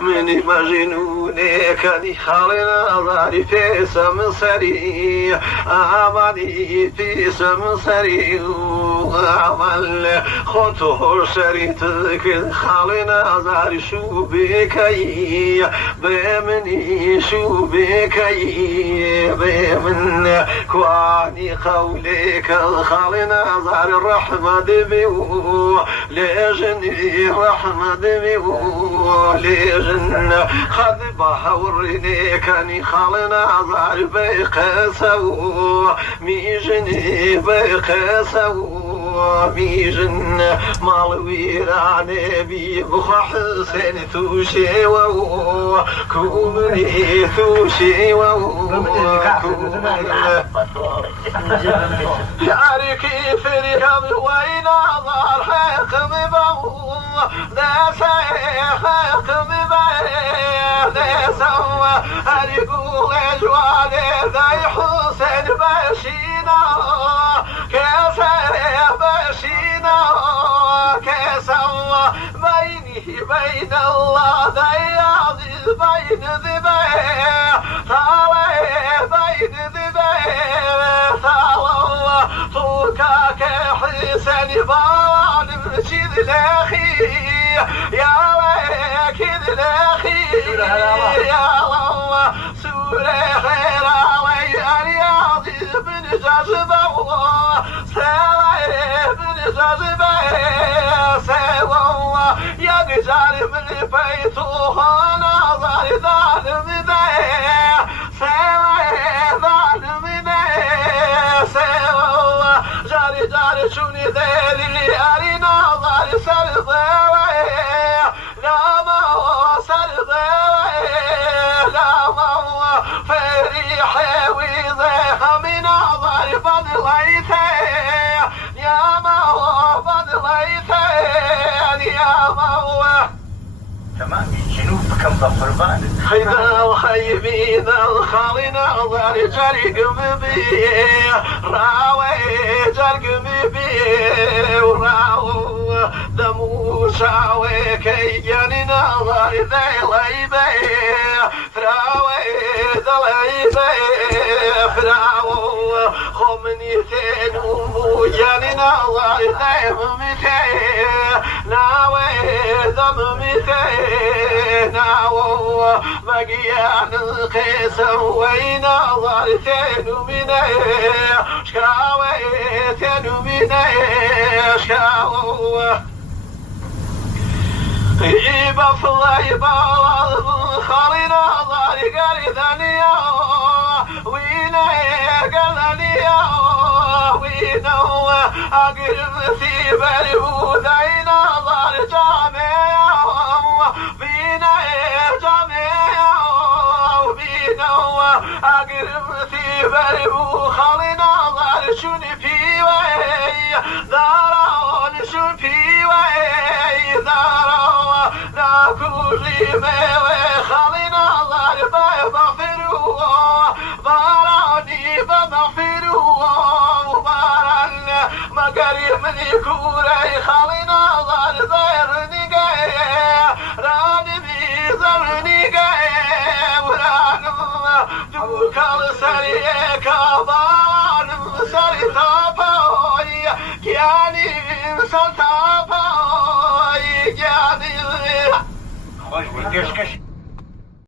من مجنونك خالنا ضاري في سمسري عملي في سمسري عمل خطه شريتك خالنا ضاري شو بكي بمني شو بكي بمن كواني قولك خالنا ضاري الرحمة دبيو لجني رحمة دميو لجنة خذبها وريني كاني خالنا ضار بيقاسو ميجني بيقاسو ميجن مالويراني بيبخ حسين توشي وو كومني توشي وو ياركي فريهم وين ضار حكم بو لا حكم لا سوى أريقو أجوالي ذي حسين بشينا كسر بشينا كسوى بيني بين الله ذي عزيز بين ذبيه ثالي بين ذبيه ثالي طوكا كحسن بان مشيد الأخي يا ويكد الأخي يا الله سورة خير علي الياضي بن جذبه سوى بن جذبه سوى يا رجال من بيته نظر ظالم ذي سوى ظالم ذي سوى جاري جاري شوني ذيلي أري نظر سرضي لا ما هو سرضي لا ما هو فريحي وذيخ من نظر فضليتي يا ما هو فضليتي يا ما هو تمام جنوب كم ظفر بعد خيدا وخيبين الخالنا ضاري جرق مبي راوي جرق مبي وراو دمو شاوي كياننا ضاري ذي ليبي فراوي ذي ليبي فراو خمنيتين وموياننا ضاري ذي ممتي ناوي ذممتي ناو مقيان القيسر وين ضارتين مني شكاويتين مني شكاو يبا فضيبا خالنا ضاري قريدانيا ويني قلنيا وينو أقرب في بربودين ضار جامعا بينا جامعا وبينو أقرب في بربو خالنا ضار شوني في وي دارون شون في وي دارون لا كل ما خالنا ضار بمغفرو باراني بمغفرو باران مقريب من كوري خالنا ضار ضيرني راني بيزرني ورانم دوكال سري كابان سري تاباي كياني سلطاباي كياني خوش بالكشكش